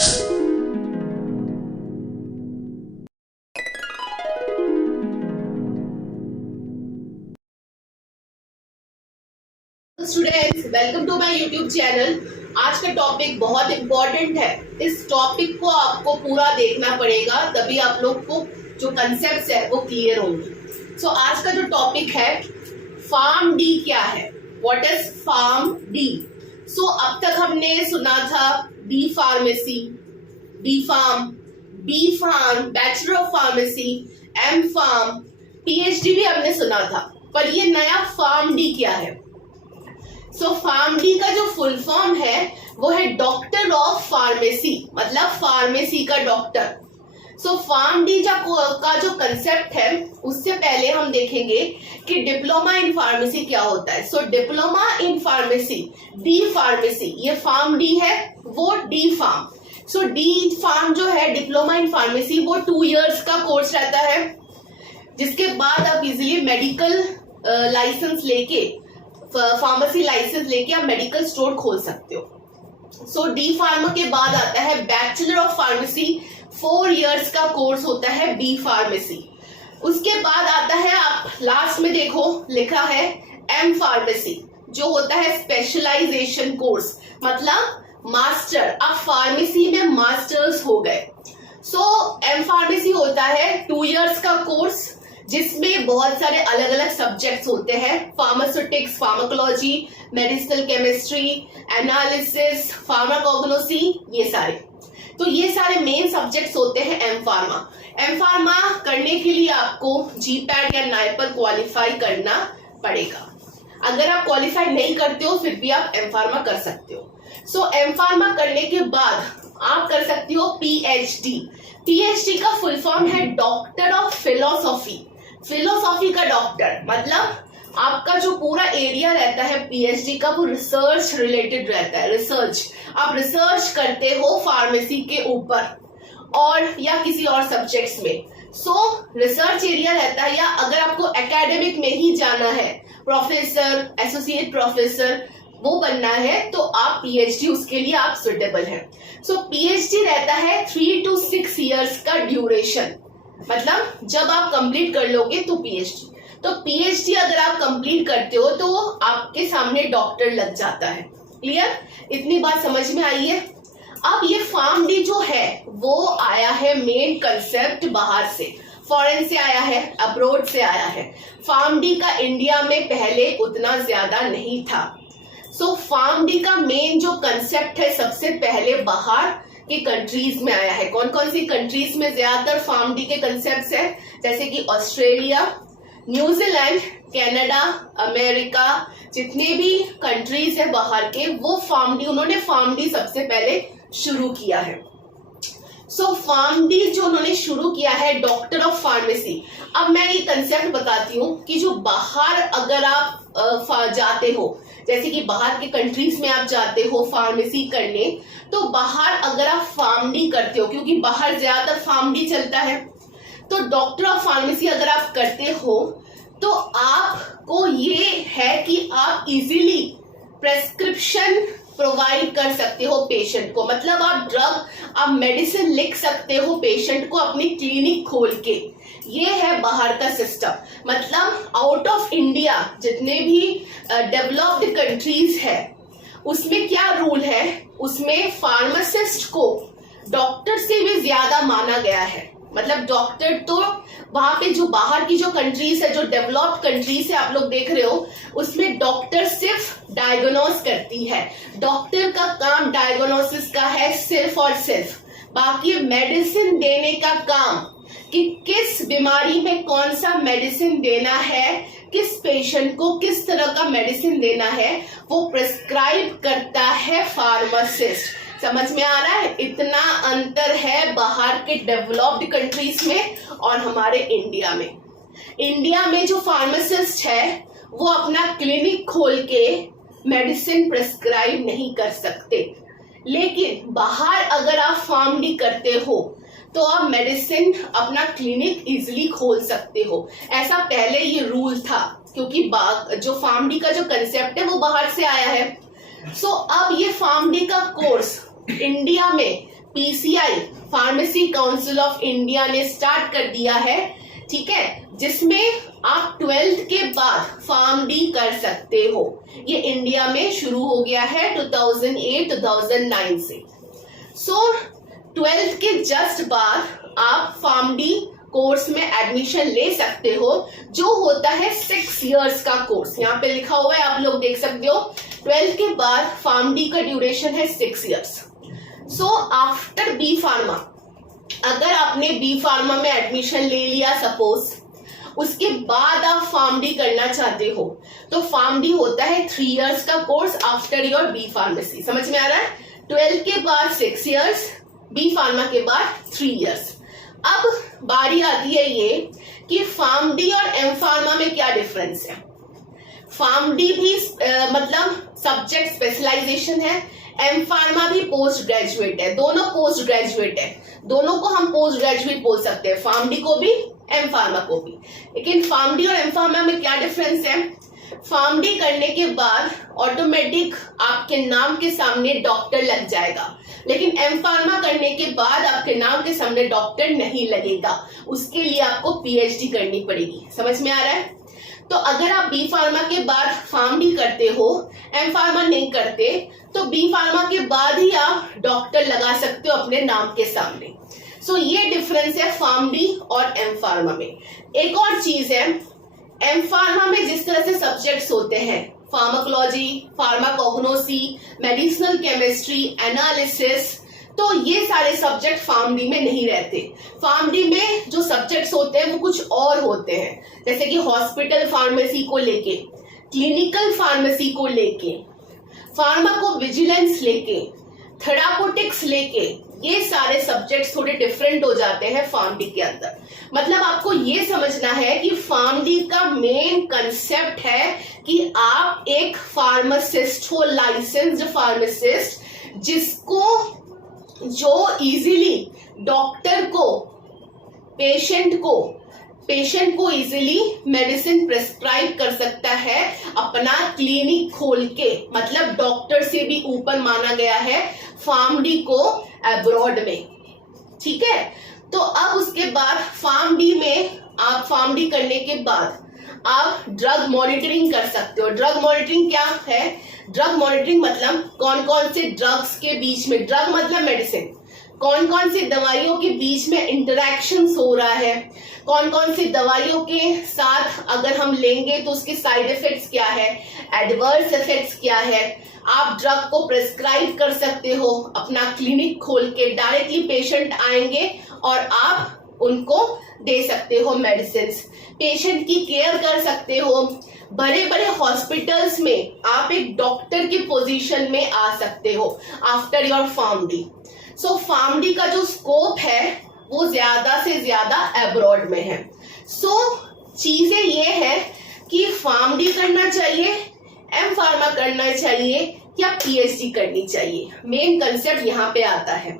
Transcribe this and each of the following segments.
Students, welcome to my YouTube channel. आज का topic बहुत इम्पोर्टेंट है। इस टॉपिक को आपको पूरा देखना पड़ेगा, तभी आप लोग को जो कंसेप्ट्स है वो क्लियर होंगे। सो आज का जो टॉपिक है, फार्म डी क्या है, what is Pharm D. So अब तक हमने सुना था D pharmacy, D Pharm, B Pharm, bachelor of pharmacy, M Pharm, PhD भी हमने सुना था, पर ये नया फार्म डी क्या है। सो फार्म डी का जो फुल फॉर्म है वो है डॉक्टर ऑफ फार्मेसी, मतलब फार्मेसी का डॉक्टर। सो फार्म डी का जो कंसेप्ट है, उससे पहले हम देखेंगे कि डिप्लोमा इन फार्मेसी क्या होता है। So diploma in pharmacy, D pharmacy, ये फार्म डी है, वो D pharm. So D pharm जो है डिप्लोमा इन फार्मेसी, वो 2 इयर्स का कोर्स रहता है, जिसके बाद आप इजिली मेडिकल लाइसेंस लेके, फार्मेसी लाइसेंस लेके आप मेडिकल स्टोर खोल सकते हो। सो डी फार्मा के बाद आता है बैचलर ऑफ फार्मेसी, 4 इयर्स का कोर्स होता है बी फार्मेसी। उसके बाद आता है, आप लास्ट में देखो लिखा है एम फार्मेसी, जो होता है स्पेशलाइजेशन कोर्स, मतलब मास्टर। आप फार्मेसी में मास्टर्स हो गए। सो एम फार्मेसी होता है 2 इयर्स का कोर्स, जिसमें बहुत सारे अलग अलग सब्जेक्ट्स होते हैं, pharmaceutics, pharmacology, medicinal chemistry, analysis, pharmacognosy, ये सारे। तो ये सारे मेन सब्जेक्ट्स होते हैं एम फार्मा। एम फार्मा करने के लिए आपको जीपैट या नाइपर क्वालिफाई करना पड़ेगा। अगर आप क्वालिफाई नहीं करते हो फिर भी आप एम फार्मा कर सकते हो। सो एम फार्मा करने के बाद आप कर सकते हो पीएचडी। पीएचडी का फुल फॉर्म है डॉक्टर ऑफ फिलोसॉफी, फिलोसॉफी का डॉक्टर, मतलब आपका जो पूरा एरिया रहता है पीएचडी का, वो रिसर्च रिलेटेड रहता है। रिसर्च, आप रिसर्च करते हो फार्मेसी के ऊपर और या किसी और सब्जेक्ट्स में। सो रिसर्च एरिया रहता है, या अगर आपको एकेडमिक में ही जाना है, प्रोफेसर, एसोसिएट प्रोफेसर वो बनना है, तो आप पीएचडी, उसके लिए आप सुटेबल हैं। सो पीएचडी रहता है 3 to 6 इयर्स का ड्यूरेशन, मतलब जब आप कंप्लीट कर लोगे तो पीएचडी। तो पीएचडी अगर आप कंप्लीट करते हो तो आपके सामने डॉक्टर लग जाता है। क्लियर? इतनी बात समझ में आई है। अब ये फार्म डी जो है वो आया है, मेन कंसेप्ट बाहर से, फॉरेन से आया है, अब्रोड से आया है। फार्म डी का इंडिया में पहले उतना ज्यादा नहीं था। सो फार्म डी का मेन जो कंसेप्ट है सबसे पहले बाहर के कंट्रीज में आया है। कौन कौन सी कंट्रीज में ज्यादातर फार्म डी के कंसेप्ट्स है, जैसे कि ऑस्ट्रेलिया, न्यूजीलैंड, कनाडा, अमेरिका, जितने भी कंट्रीज है बाहर के, वो फार्म डी, उन्होंने फार्म डी सबसे पहले शुरू किया है। सो फार्म डी जो उन्होंने शुरू किया है, डॉक्टर ऑफ फार्मेसी। अब मैं ये कंसेप्ट बताती हूँ कि जो बाहर अगर आप जाते हो, जैसे कि बाहर के कंट्रीज में आप जाते हो फार्मेसी करने, तो बाहर अगर आप फार्म डी करते हो, क्योंकि बाहर ज्यादातर फार्म डी चलता है, तो डॉक्टर ऑफ फार्मेसी अगर आप करते हो तो आपको ये है कि आप इजीली प्रेस्क्रिप्शन प्रोवाइड कर सकते हो पेशेंट को, मतलब आप ड्रग, आप मेडिसिन लिख सकते हो पेशेंट को अपनी क्लिनिक खोल के। ये है बाहर का सिस्टम। मतलब आउट ऑफ इंडिया जितने भी डेवलप्ड कंट्रीज है, उसमें क्या रूल है, उसमें फार्मासिस्ट को डॉक्टर से भी ज्यादा माना गया है। मतलब डॉक्टर तो वहां पे जो बाहर की जो कंट्रीज है, जो डेवलप्ड कंट्रीज है आप लोग देख रहे हो, उसमें डॉक्टर सिर्फ डायग्नोस करती है। डॉक्टर का काम डायग्नोसिस का है सिर्फ और सिर्फ। बाकी मेडिसिन देने का काम, कि किस बीमारी में कौन सा मेडिसिन देना है, किस पेशेंट को किस तरह का मेडिसिन देना है, वो प्रिस्क्राइब करता है फार्मासिस्ट। समझ में आ रहा है? इतना अंतर है बाहर के डेवलप्ड कंट्रीज में और हमारे इंडिया में। इंडिया में जो फार्मासिस्ट है वो अपना क्लिनिक खोल के मेडिसिन प्रिस्क्राइब नहीं कर सकते, लेकिन बाहर अगर आप फार्म डी करते हो तो आप मेडिसिन अपना क्लिनिक इजिली खोल सकते हो। ऐसा पहले ये रूल था, क्योंकि जो फार्म डी का जो कंसेप्ट है वो बाहर से आया है। सो अब ये फार्म डी का कोर्स इंडिया में PCI pharmacy council of India ने स्टार्ट कर दिया है, ठीक है, जिसमें आप 12th के बाद फार्म डी कर सकते हो। ये इंडिया में शुरू हो गया है 2008-2009 से। सो 12th के जस्ट बाद आप फार्म डी कोर्स में एडमिशन ले सकते हो, जो होता है 6 इयर्स का कोर्स। यहाँ पे लिखा हुआ है, आप लोग देख सकते हो, 12th के बाद फार्म डी का ड्यूरेशन है 6 years. So after B Pharma, अगर आपने बी फार्मा में एडमिशन ले लिया सपोज, उसके बाद आप फार्म डी करना चाहते हो, तो फार्म डी होता है 3 इयर्स का course after your B pharmacy. समझ में आ रहा है? 12th के बाद 6 इयर्स, बी फार्मा के बाद 3 इयर्स। अब बारी आती है ये कि फार्म डी और एम फार्मा में क्या डिफरेंस है। फार्म डी भी मतलब सब्जेक्ट स्पेशलाइजेशन है, एम फार्मा भी पोस्ट ग्रेजुएट है, दोनों पोस्ट ग्रेजुएट है, दोनों को हम पोस्ट ग्रेजुएट बोल सकते हैं, फार्म डी को भी एम फार्मा को भी। लेकिन फार्म डी और एम फार्मा में क्या डिफरेंस है? फार्म डी करने के बाद ऑटोमेटिक आपके नाम के सामने डॉक्टर लग जाएगा, लेकिन एम फार्मा करने के बाद आपके नाम के सामने डॉक्टर नहीं लगेगा, उसके लिए आपको पीएचडी करनी पड़ेगी। समझ में आ रहा है? तो अगर आप बी फार्मा के बाद फार्म डी करते हो, एम फार्मा नहीं करते, तो बी फार्मा के बाद ही आप डॉक्टर लगा सकते हो अपने नाम के सामने। सो ये डिफरेंस है फार्म डी और एम फार्मा में। एक और चीज है, एम फार्मा में जिस तरह से सब्जेक्ट्स होते हैं, pharmacology, pharmacognosy, medicinal chemistry, analysis, तो ये सारे सब्जेक्ट फार्म डी में नहीं रहते। फार्म डी में जो सब्जेक्ट्स होते हैं वो कुछ और होते हैं, जैसे कि हॉस्पिटल फार्मेसी को लेके, क्लिनिकल फार्मेसी को लेके, फार्माकोविजिलेंस लेके, थेराप्यूटिक्स लेके, ये सारे सब्जेक्ट्स थोड़े डिफरेंट हो जाते हैं फार्म डी के अंदर। मतलब आपको ये समझना है कि फार्म डी का मेन कंसेप्ट है कि आप एक फार्मासिस्ट हो, लाइसेंस्ड फार्मासिस्ट, जिसको जो इजीली डॉक्टर को, पेशेंट को इजीली मेडिसिन प्रेस्क्राइब कर सकता है अपना क्लिनिक खोल के। मतलब डॉक्टर से भी ऊपर माना गया है फार्म डी को अब्रॉड में, ठीक है। तो अब उसके बाद फार्म डी में आप फार्म डी करने के बाद आप ड्रग मॉनिटरिंग कर सकते हो। ड्रग मॉनिटरिंग क्या है? ड्रग मॉनिटरिंग मतलब कौन कौन से ड्रग्स के बीच में, ड्रग मतलब मेडिसिन, कौन कौन सी दवाइयों के बीच में इंटरैक्शंस हो रहा है, कौन कौन सी दवाइयों के साथ अगर हम लेंगे तो उसके साइड इफेक्ट्स क्या है, एडवर्स इफेक्ट्स क्या है। आप ड्रग को प्रेस्क्राइब कर सकते हो अपना क्लिनिक खोल के, डायरेक्टली पेशेंट आएंगे और आप उनको दे सकते हो मेडिसिन, पेशेंट की केयर कर सकते हो। बड़े बड़े हॉस्पिटल्स में आप एक डॉक्टर की पोजीशन में आ सकते हो after your farm D. So pharm D का जो स्कोप है वो ज्यादा से ज्यादा अब्रॉड में है। सो चीजें ये है कि फार्म डी करना चाहिए, एम फार्मा करना चाहिए या पीएचडी करनी चाहिए, मेन कंसेप्ट यहाँ पे आता है।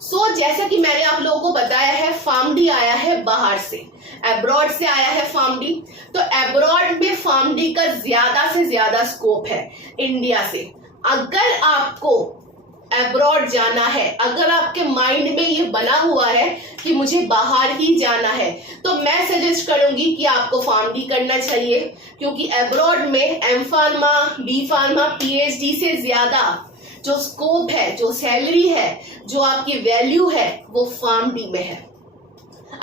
सो जैसा कि मैंने आप लोगों को बताया है, फार्म डी आया है बाहर से, अब्रॉड से आया है फार्म डी। तो अब्रॉड में फार्म डी का ज्यादा से ज्यादा स्कोप है इंडिया से। अगर आपको अब्रॉड जाना है, अगर आपके माइंड में ये बना हुआ है कि मुझे बाहर ही जाना है, तो मैं सजेस्ट करूंगी कि आपको फार्म डी करना चाहिए, क्योंकि अब्रॉड में M Pharma, B Pharma, PhD से ज्यादा जो स्कोप है, जो सैलरी है, जो आपकी वैल्यू है, वो फार्म डी में है।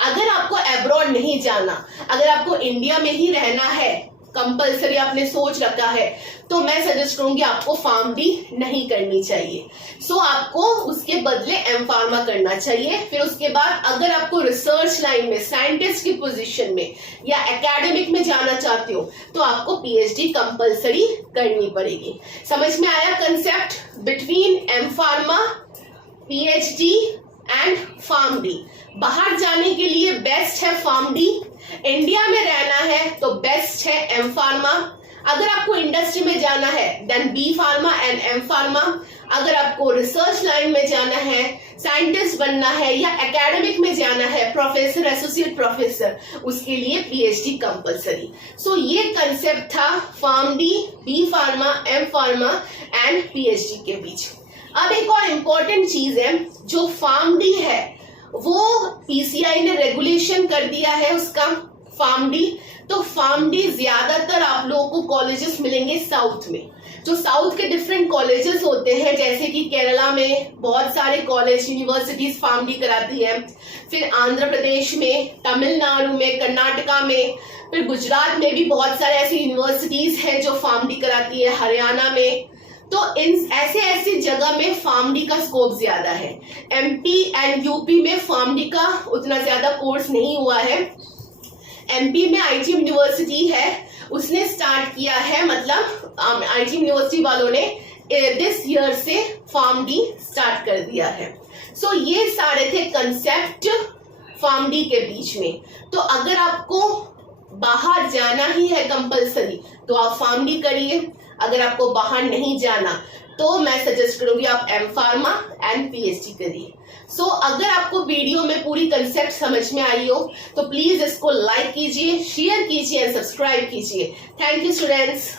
अगर आपको अब्रॉड नहीं जाना, अगर आपको इंडिया में ही रहना है, कंपल्सरी आपने सोच रखा है, तो मैं सजेस्ट करूंगी आपको फार्म डी नहीं करनी चाहिए। सो आपको उसके बदले एम फार्मा करना चाहिए। फिर उसके बाद अगर आपको रिसर्च लाइन में, साइंटिस्ट की पोजीशन में या एकेडमिक में जाना चाहते हो, तो आपको पीएचडी कंपल्सरी करनी पड़ेगी। समझ में आया concept between M Pharma, PhD and Pharm D? बाहर जाने के लिए बेस्ट है फार्म डी, इंडिया में रहना है तो बेस्ट है एम फार्मा। अगर आपको इंडस्ट्री में जाना है then B Pharma and M Pharma. अगर आपको रिसर्च लाइन में जाना है, साइंटिस्ट बनना है या एकेडमिक में जाना है, प्रोफेसर, एसोसिएट प्रोफेसर, उसके लिए पीएचडी कंपल्सरी। सो ये कंसेप्ट था Pharm D, B Pharma, M Pharma and PhD के बीच। अब एक और इम्पोर्टेंट चीज है, जो फार्मडी है वो पीसीआई ने रेगुलेशन कर दिया है उसका फार्मडी। तो फार्मडी ज्यादातर आप लोगों को कॉलेजेस मिलेंगे साउथ में। जो साउथ के डिफरेंट कॉलेजेस होते हैं, जैसे कि केरला में बहुत सारे कॉलेज यूनिवर्सिटीज फार्मडी कराती है, फिर आंध्र प्रदेश में, तमिलनाडु में, कर्नाटका में, फिर गुजरात में भी बहुत सारे ऐसी यूनिवर्सिटीज हैं जो फार्मडी कराती है, हरियाणा में। तो इन ऐसे जगह में फार्मडी का स्कोप ज्यादा है। एमपी एंड यूपी में फार्मडी का उतना ज्यादा कोर्स नहीं हुआ है। एमपी में आईजीएम यूनिवर्सिटी है, उसने स्टार्ट किया है, मतलब आईजीएम यूनिवर्सिटी वालों ने दिस ईयर से फार्मडी स्टार्ट कर दिया है। सो ये सारे थे कंसेप्ट फार्मडी के बीच में। तो अगर आपको बाहर जाना ही है कंपलसरी तो आप फार्मडी करिए, अगर आपको बाहर नहीं जाना तो मैं सजेस्ट करूंगी आप एम फार्मा एंड पीएचडी करिए। सो अगर आपको वीडियो में पूरी कंसेप्ट समझ में आई हो तो प्लीज इसको लाइक कीजिए, शेयर कीजिए एंड सब्सक्राइब कीजिए। Thank you students.